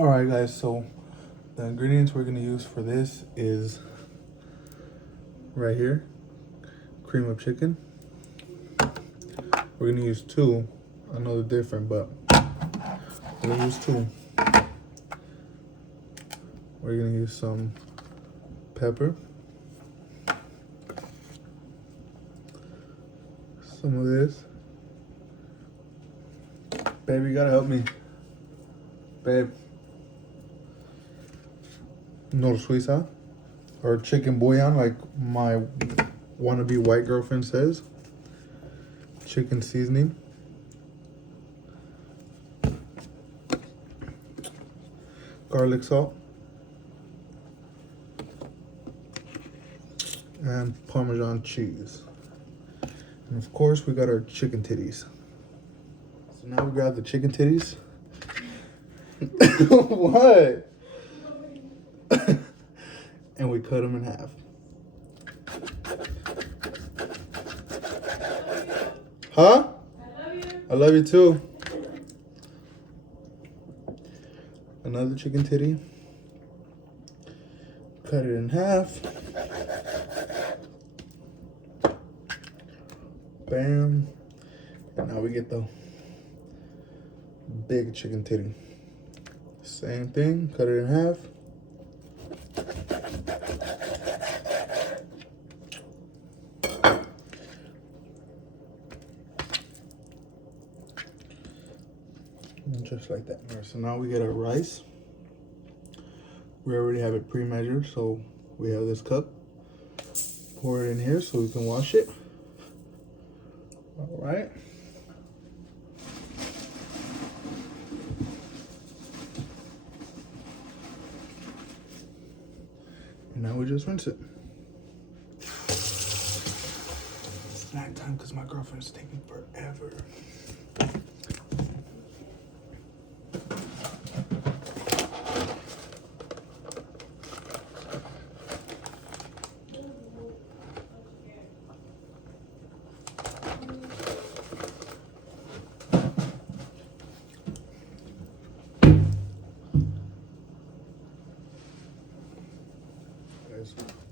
Alright guys, so the ingredients we're gonna use for this is right here, cream of chicken. We're gonna use two. I know they're different, but we're gonna use two. We're gonna use some pepper, some of this. Babe, you gotta help me. Babe. Nor Suiza, or chicken bouillon, like my wannabe white girlfriend says. Chicken seasoning. Garlic salt. And Parmesan cheese. And of course, we got our chicken titties. So now we grab the chicken titties. What? And we cut them in half. Huh? I love you. I love you too. Another chicken titty. Cut it in half. Bam. And now we get the big chicken titty. Same thing, cut it in half. And just like that. All right, so now we get our rice. We already have it pre-measured, so we have this cup. Pour it in here so we can wash it. All right. And now we just rinse it. Snack time because my girlfriend's taking forever.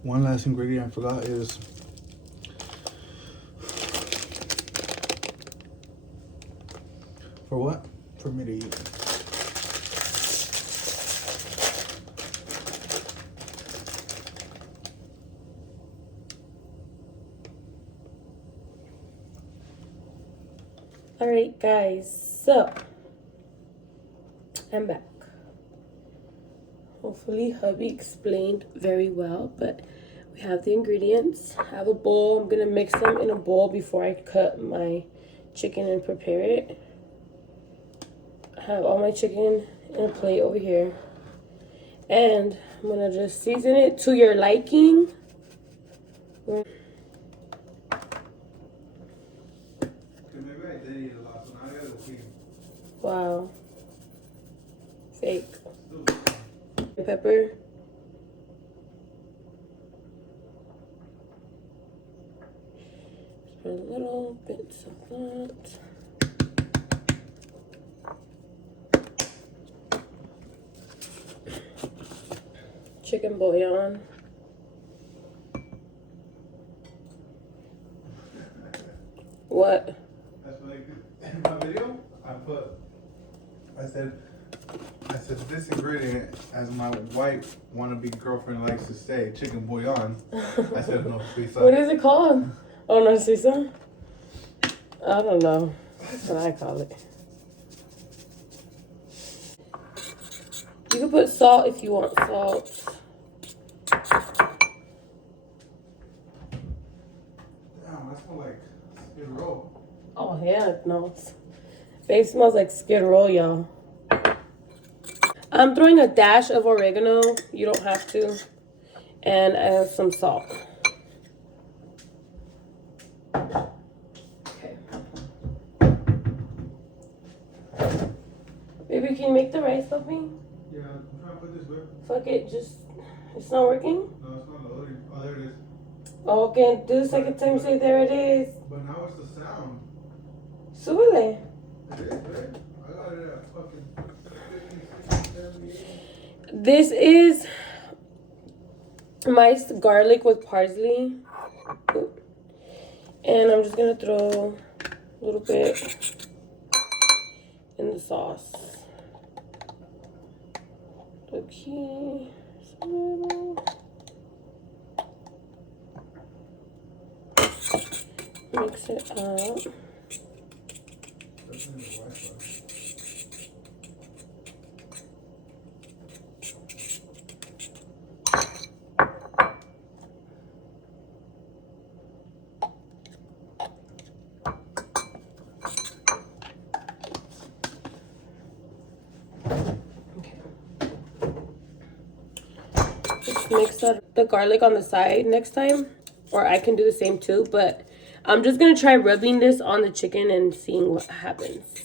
One last ingredient I forgot is for what? For me to eat. All right, guys, so I'm back. Hopefully hubby explained very well, but we have the ingredients. I have a bowl. I'm gonna mix them in a bowl before I cut my chicken and prepare it. I have all my chicken in a plate over here, and I'm gonna just season it to your liking. Wow. Fake. Pepper. Just put a little bits of that. Chicken bouillon. What? That's what in my video, I said this ingredient, as my white wannabe girlfriend likes to say, chicken bouillon. I said no Suiza. What is it called? Oh, no Suiza? I don't know. That's what I call it. You can put salt if you want salt. Damn, that smells like Skid Row. Oh, yeah, no. Babe smells like Skid Row, y'all. I'm throwing a dash of oregano. You don't have to. And I have some salt. Okay. Baby, can you make the rice for me? Yeah, I'm trying to put this where? Fuck it, just... It's not working? No, it's not loading. Oh, there it is. Oh, okay, do the second time you say there it is. But now it's the sound. Súbele. It is, right? I got it at fucking 50, 60, 70, 80. This is miced garlic with parsley. Ooh. And I'm just gonna throw a little bit in the sauce. Okay, just a little. Mix it up. Just mix up the garlic on the side next time, or I can do the same too, but I'm just gonna try rubbing this on the chicken and seeing what happens.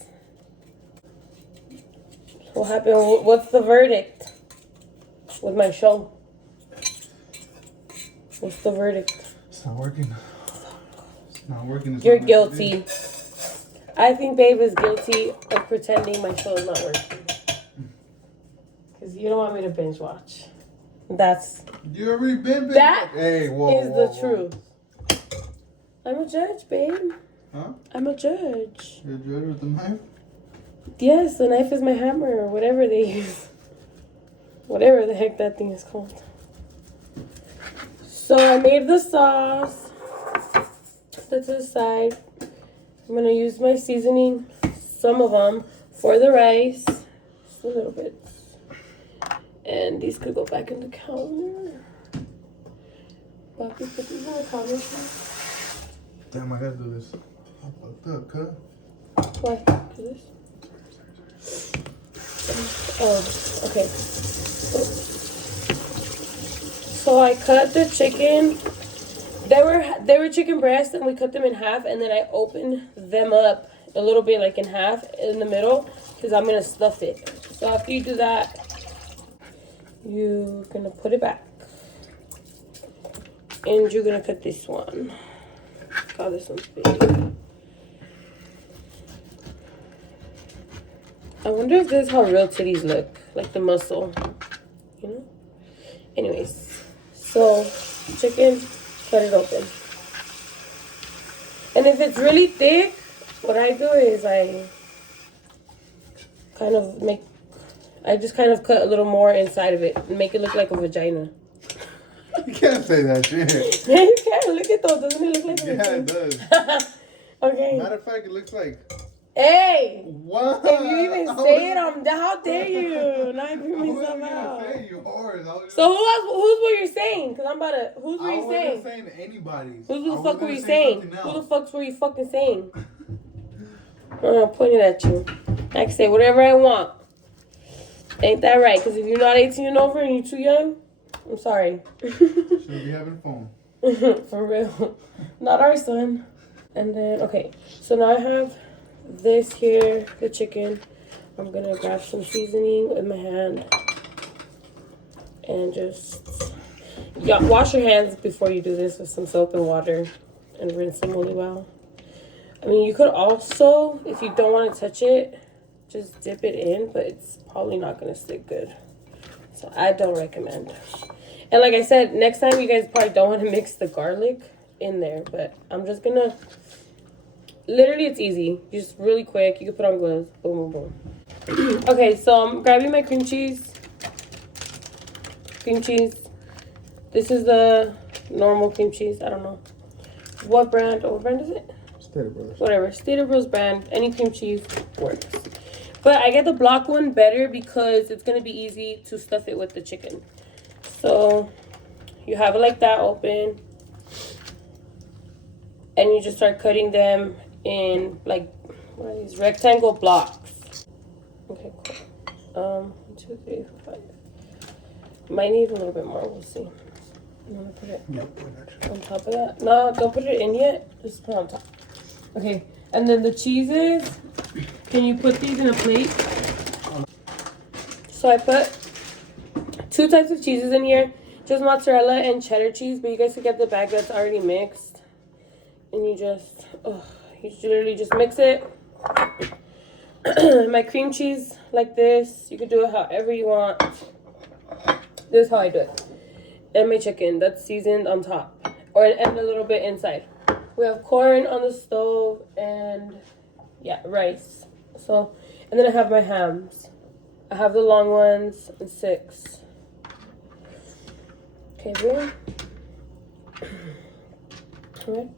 What happened? What's the verdict with my show? What's the verdict? It's not working. It's not working. You're guilty. I think Babe is guilty of pretending my show is not working. Because you don't want me to binge watch. That's... You already been binge. That hey, whoa, is whoa, the truth. I'm a judge, babe. Huh? I'm a judge. You're a judge with the knife? Yes, the knife is my hammer, or whatever they use. Whatever the heck that thing is called. So I made the sauce. Put to the side. I'm going to use my seasoning, some of them, for the rice. Just a little bit. And these could go back in the counter. Papi, put these on the counter. Damn, I gotta do this. I fucked up, cut. Why? Do this? Oh, okay. So I cut the chicken. They were chicken breasts, and we cut them in half, and then I opened them up a little bit, like in half in the middle, because I'm gonna stuff it. So after you do that, you're gonna put it back, and you're gonna cut this one. God, this one's big. I wonder if this is how real titties look, like the muscle, you know? Anyways, so chicken, cut it open. And if it's really thick, what I do is I just kind of cut a little more inside of it and make it look like a vagina. You can't say that shit. Yeah, you can. Look at those. Doesn't it look like a vagina? Yeah, it does. Okay. Matter of fact, it looks like... Hey! What? If you even say it, how dare you? Now I bring myself out. Say, you whores. So who's what you're saying? Because I'm about to, who's what you're saying? I wasn't saying anybody. Who the fuck were you saying? Who the fuck's were you fucking saying? I'm pointing at you. I can say whatever I want. Ain't that right? Because if you're not 18 and over and you're too young, I'm sorry. Should be having fun. For real. Not our son. And then, okay. So now I have this here, the chicken. I'm going to grab some seasoning in my hand. And just... wash your hands before you do this with some soap and water. And rinse them really well. I mean, you could also, if you don't want to touch it, just dip it in. But it's probably not going to stick good. So I don't recommend. And like I said, next time you guys probably don't want to mix the garlic in there. But I'm just going to... Literally, it's easy. Just really quick. You can put on gloves. Boom, boom, boom. Okay, so I'm grabbing my cream cheese. Cream cheese. This is the normal cream cheese. I don't know. What brand? What brand is it? Stater Brothers. Whatever. Stater Bros brand. Any cream cheese works. But I get the block one better because it's going to be easy to stuff it with the chicken. So you have it like that open. And you just start cutting them in like, what are these? Rectangle blocks. Okay, cool. 1, 2, 3, 4, 5. Might need a little bit more. We'll see. I'm gonna put it on top of that. No, don't put it in yet. Just put it on top. Okay, and then the cheeses. Can you put these in a plate? So I put 2 types of cheeses in here. Just mozzarella and cheddar cheese. But you guys can get the bag that's already mixed. And you just, you literally just mix it. My cream cheese like this. You can do it however you want. This is how I do it. And my chicken that's seasoned on top, and a little bit inside. We have corn on the stove and yeah, rice. So, and then I have my hams. I have the long ones and 6. Okay, boom. Alright.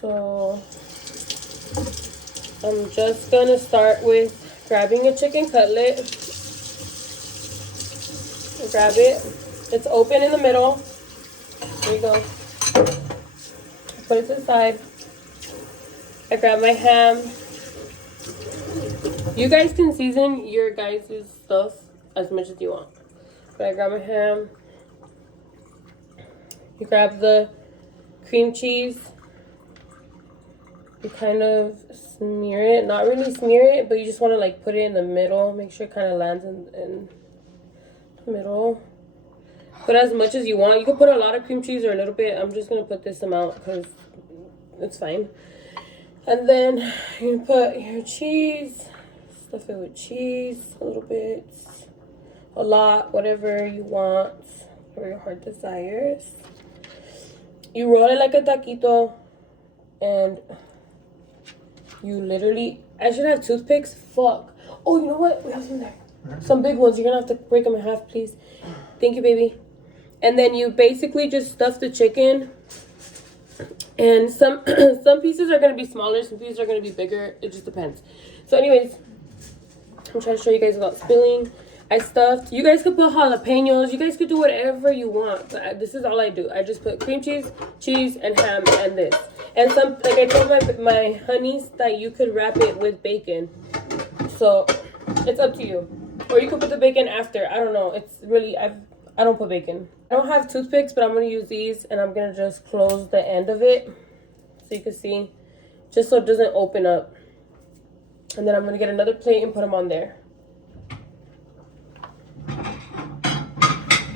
So I'm just gonna start with grabbing a chicken cutlet. Grab it. It's open in the middle. There you go. Put it to the side. I grab my ham. You guys can season your guys' stuff as much as you want. But I grab my ham. You grab the cream cheese. You kind of smear it. Not really smear it, but you just want to like put it in the middle. Make sure it kind of lands in the middle. Put as much as you want. You can put a lot of cream cheese or a little bit. I'm just going to put this amount because it's fine. And then you put your cheese. Stuff it with cheese a little bit. A lot. Whatever you want. Whatever your heart desires. You roll it like a taquito. And you literally... I should have toothpicks. Fuck. Oh, you know what? We have some there. Some big ones. You're going to have to break them in half, please. Thank you, baby. And then you basically just stuff the chicken. And some pieces are going to be smaller. Some pieces are going to be bigger. It just depends. So anyways, I'm trying to show you guys without spilling. I stuffed. You guys could put jalapenos. You guys could do whatever you want. But this is all I do. I just put cream cheese, and ham, and this. And some, like I told my honeys that you could wrap it with bacon. So it's up to you. Or you could put the bacon after. I don't know. It's really, I don't put bacon. I don't have toothpicks, but I'm going to use these. And I'm going to just close the end of it. So you can see. Just so it doesn't open up. And then I'm going to get another plate and put them on there.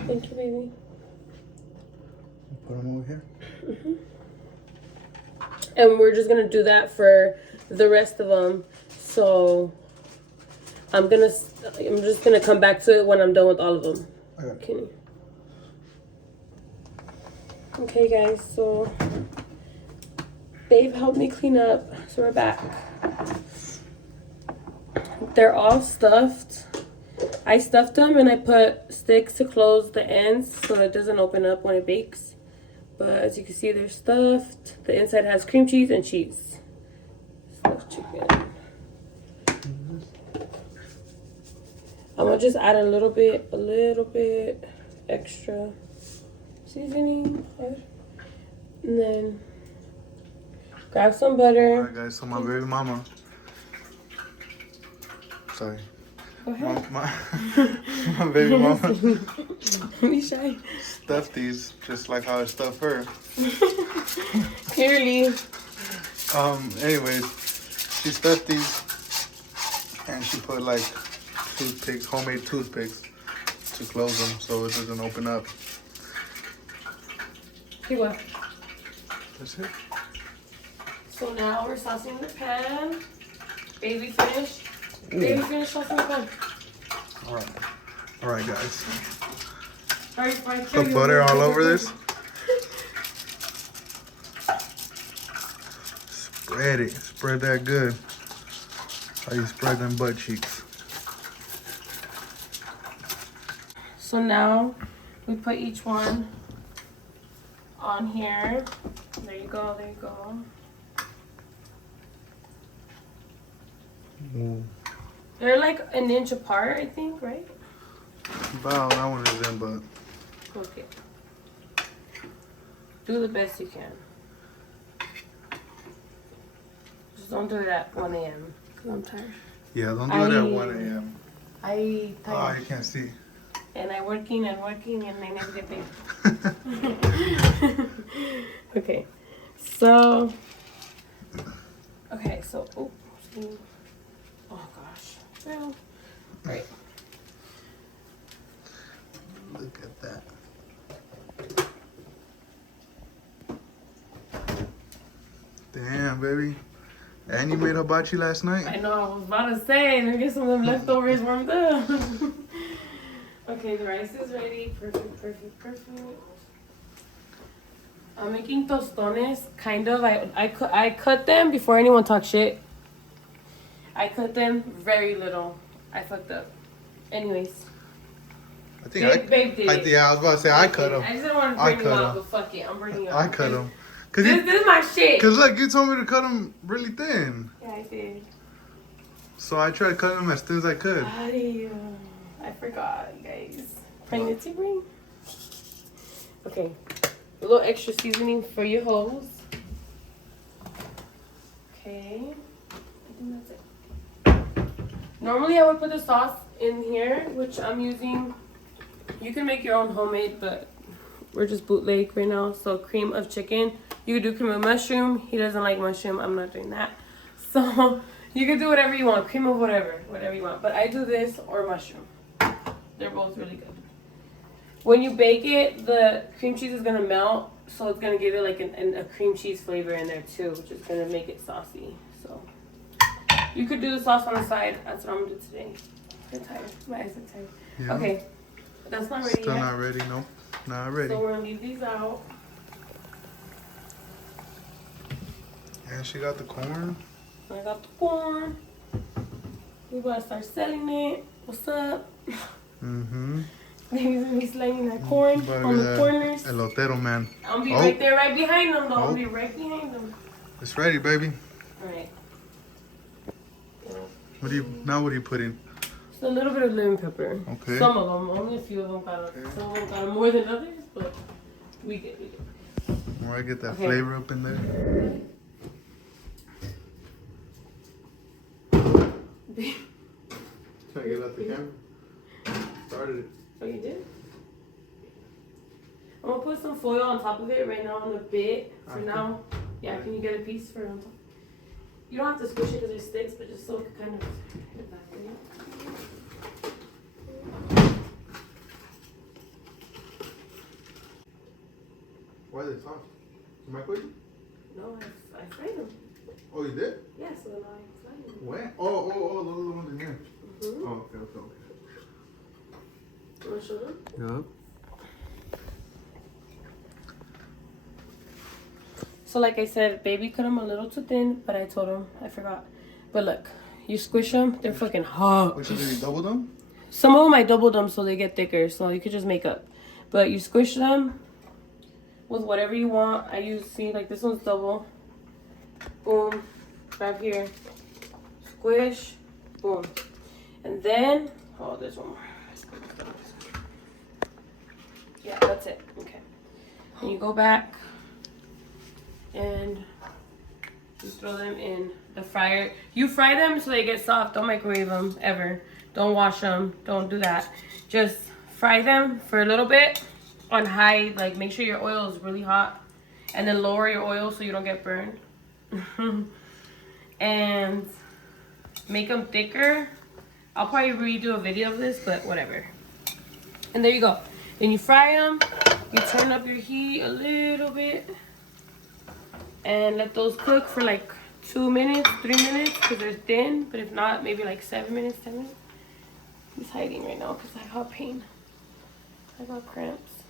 Thank you, baby. Put them over here. Mm-hmm. And we're just going to do that for the rest of them. So I'm just going to come back to it when I'm done with all of them. Okay. Okay, guys. So Babe helped me clean up. So we're back. They're all stuffed. I stuffed them and I put sticks to close the ends so it doesn't open up when it bakes. But as you can see, they're stuffed. The inside has cream cheese and cheese. Stuffed chicken. I'm gonna just add a little bit extra seasoning. And then grab some butter. Alright guys, so my baby mama. Sorry. Go ahead. My baby mama Be shy. stuffed these just like how I stuffed her. Clearly. Anyways, she stuffed these and she put like toothpicks, homemade toothpicks to close them so it doesn't open up. Okay, what? That's it. So now we're saucing the pan. Baby finished. Baby finished saucing the pan. Alright guys. Right, Put butter all over this. Spread it. Spread that good. How you spread them butt cheeks. So now we put each one on here. There you go, there you go. They're like an inch apart, I think, right? About that one is in, but Okay. Do the best you can. Just don't do it at 1 a.m. because I'm tired. yeah, don't do it at 1 a.m. I Oh, tired. you can't see. And I working and I never get paid. Okay. So oh gosh. Well, right. Look at that. Damn, baby. And you made hibachi last night? I know, I was about to say, let me get some of them leftovers warmed up. Okay, the rice is ready. Perfect, perfect, perfect. I'm making tostones, kind of. I cut them before anyone talks shit. I cut them very little. I fucked up. Anyways. I think Babe did it. yeah, I was about to say I cut them. I just didn't want to bring you out, but fuck it. I'm bringing you out. I cut them. This is my shit. Cause look, you told me to cut them really thin. Yeah, I did. So I tried cutting them as thin as I could. I forgot, you guys. Pregnancy brain? Okay. A little extra seasoning for your hoes. Okay. I think that's it. Normally I would put the sauce in here, which I'm using. You can make your own homemade, but we're just bootleg right now. So cream of chicken. You could do cream of mushroom. He doesn't like mushroom. I'm not doing that. So you can do whatever you want. Cream of whatever you want. But I do this or mushroom. They're both really good. When you bake it, the cream cheese is going to melt. So it's going to give it like a cream cheese flavor in there too, which is going to make it saucy. So you could do the sauce on the side. That's what I'm going to do today. I'm tired. My eyes are tired. Yeah. Okay. That's not ready Still yet. not ready, nope. Not ready. So we're going to leave these out. And she got the corn. I got the corn. We about to start selling it. What's up? Mm-hmm. Baby's gonna be slanging that corn on the corners. Elotero man. I'm gonna be right there, right behind them, though. I'm gonna be right behind them. It's ready, baby. Alright. What do you put in? Just a little bit of lemon pepper. Okay. Some of them, only a few of them got it. Some of them got more than others, but we get. Where I get that flavor up in there. Trying to get out the camera. Started it. Oh, you did? I'm gonna put some foil on top of it right now on the bit. For now. Yeah, can you get a piece for on top? You don't have to squish it because it sticks, but just so it can kind of get back in. Why are they soft? Microwave? No, I fried them. Oh, you did? Yeah, so now I fried them. When? Oh, those are the ones in here. Mm-hmm. Oh, okay. You want to show them? Yep. So like I said, baby cut them a little too thin, but I told him, I forgot. But look, you squish them, they're fucking hot. Which did you double them? Some of them I doubled them so they get thicker, so you could just make up. But you squish them with whatever you want. I use, see, like this one's double. Boom, grab here, squish, boom. And then, oh, there's one more. Yeah, that's it. Okay. And you go back and you throw them in the fryer. You fry them so they get soft. Don't microwave them ever. Don't wash them. Don't do that. Just fry them for a little bit on high. Like make sure your oil is really hot, and then lower your oil so you don't get burned. And make them thicker. I'll probably redo a video of this, but whatever. And there you go. Then you fry them. You turn up your heat a little bit. And let those cook for like 2 minutes, 3 minutes, because they're thin. But if not, maybe like 7 minutes, 10 minutes. He's hiding right now because I got pain. I got cramps.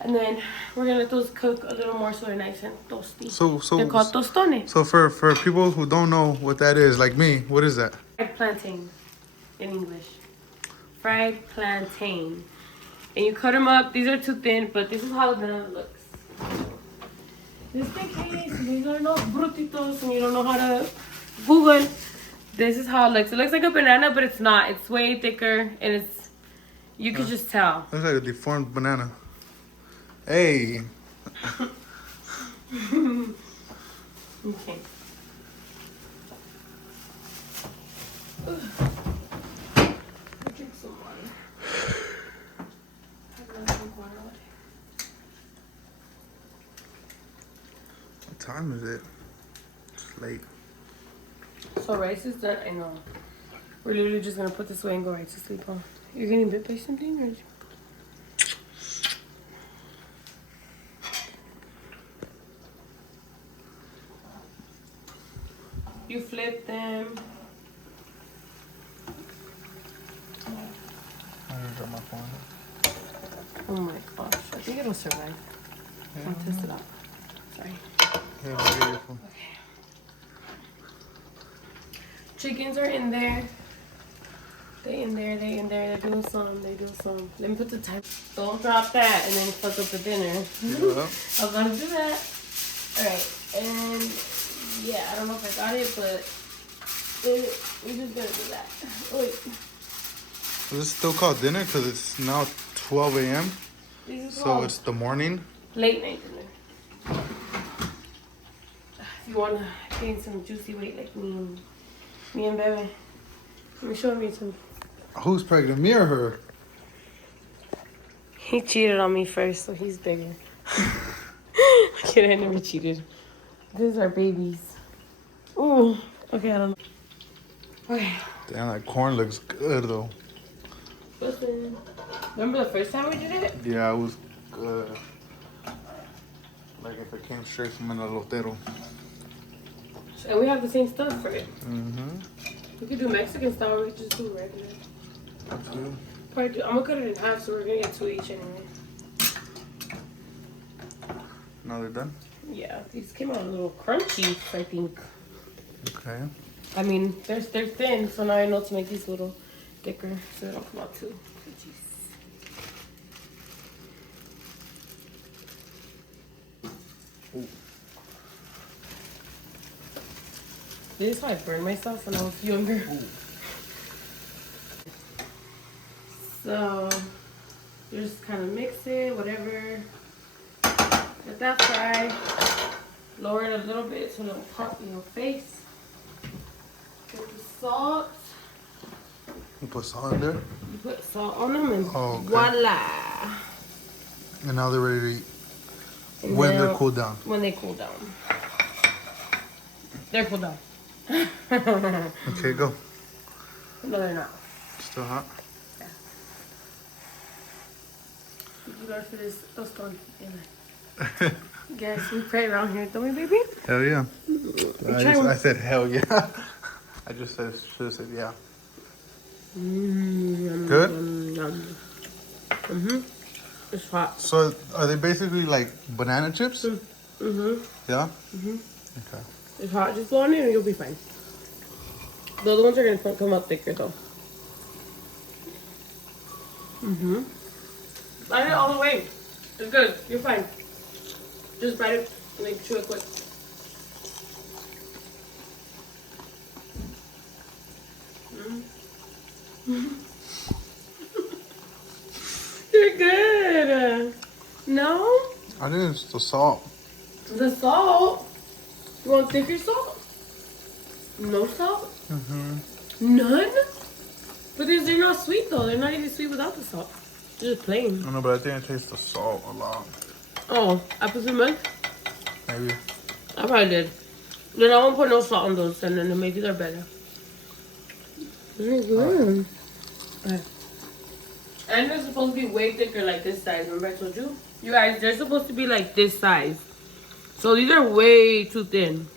And then we're going to let those cook a little more so they're nice and toasty. They're called tostones. So for people who don't know what that is, like me, what is that? Fried plantain in English. Fried plantain. And you cut them up. These are too thin, but this is how the banana looks. Just in case these are not brutitos and you don't know how to Google, this is how it looks. It looks like a banana, but it's not. It's way thicker, and it's, you could just tell. Looks like a deformed banana. Hey. Okay. Drink some water. What time is it? It's late. So rice is done. I know. We're literally just gonna put this away and go right to sleep, huh? You're getting bit by something, or? You flip them. I just dropped think it'll survive. I'll test it out. Sorry. Yeah, beautiful. Chickens are in there. They in there. They do some. Let me put the time. Don't drop that and then fuck up the dinner. Yeah. I'm gonna do that. Alright, and yeah, I don't know if I got it, but we're just gonna do that. Wait. Is this still called dinner? Because it's now 12 a.m. So it's the morning. Late night dinner. If you wanna gain some juicy weight like me and Bebe. Let me show me some. Who's pregnant, me or her? He cheated on me first, so he's bigger. Kid, I never cheated. These are babies. Ooh. Okay, I don't know. Okay. Damn, that corn looks good though. Listen. Remember the first time we did it? Yeah, it was good. Like if it came straight from an elotero. And we have the same stuff for it. Mm-hmm. We could do Mexican style, or we could just do regular. That's good. Probably I'm gonna cut it in half, so we're gonna get 2 each anyway. Now they're done? Yeah, these came out a little crunchy, I think. Okay. I mean, they're thin, so now I know to make these a little thicker, so they don't come out too crunchy. This is how I burned myself when I was younger. Ooh. So, you just kind of mix it, whatever. Let that fry. Lower it a little bit so it don't pop in your face. Put the salt. You put salt in there? You put salt on them and okay. voila. And now they're ready to eat. And When then they're cooled down. When they cool down. They're cooled down. Okay, go. No, they're not. Still hot? Yeah. You guys for this tostón. Guys, we pray around here, don't we, baby? Hell yeah. trying- I said hell yeah. I just should have said yeah. Good? Mm-hmm. It's hot. So are they basically like banana chips? Mm-hmm. Yeah? Mm-hmm. Okay. It's hot. Just blow on it and you'll be fine. The other ones are going to come out thicker, though. Mm-hmm. Bite it all the way. It's good. You're fine. Just bite it and like chew it quick. You're good. No? I think it's the salt. The salt? You want thicker salt? No salt? Mm-hmm. None? But they're not sweet though. They're not even sweet without the salt. They're just plain. I know, but I think I taste the salt a lot. Oh, I put some milk? Maybe. I probably did. Then I won't put no salt on those and then maybe they're better. They're good. Okay. And they're supposed to be way thicker like this size. Remember I told you? You guys, they're supposed to be like this size. So these are way too thin.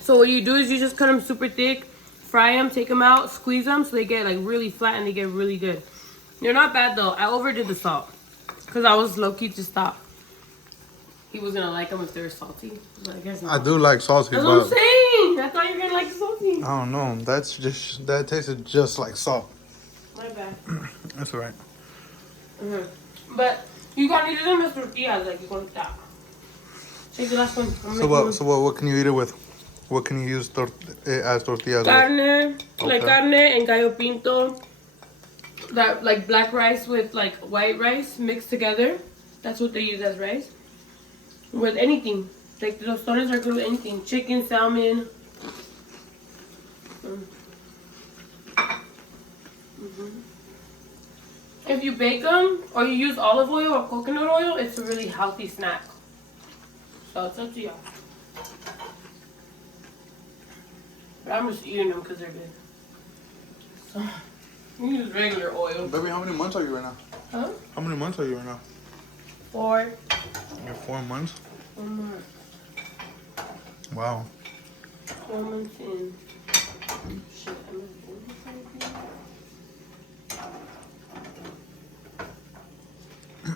So what you do is you just cut them super thick, fry them, take them out, squeeze them so they get like really flat and they get really good. They're not bad though. I overdid the salt because I was low-key to stop. He was gonna like them if they were salty, but I guess not. I do like salty, That's what I'm but saying. I thought you were gonna like salty. I don't know. That tasted just like salt. My bad. That's alright. But you gotta eat them as tortillas, like you want that. Take the last one. So what can you eat it with? What can you use as tortillas with? Carne, like Okay. carne and gallo pinto. That like black rice with like white rice mixed together. That's what they use as rice. With anything. Like the tostones are good with anything. Chicken, salmon. If you bake them or you use olive oil or coconut oil, it's a really healthy snack. So it's up to y'all. But I'm just eating them because they're good. So, you use regular oil. Baby, how many months are you right now? Huh? How many months are you right now? 4. You're 4 months? 1 month. Wow. 4 months in. Shit, I'm gonna do this right here.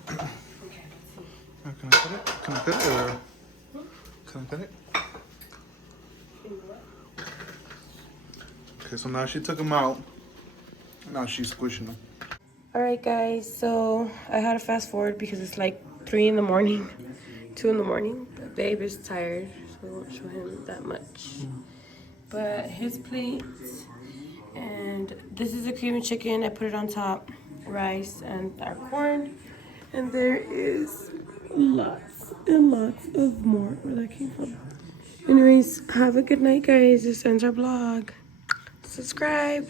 Okay. Okay, so now she took them out. Now she's squishing them. Alright guys, so I had to fast forward because it's like 3 in the morning, 2 in the morning. But babe is tired, so I won't show him that much. But his plates, and this is the cream and chicken. I put it on top, rice and our corn. And there is lots and lots of more where that came from. Anyways, have a good night guys. This ends our vlog. Subscribe.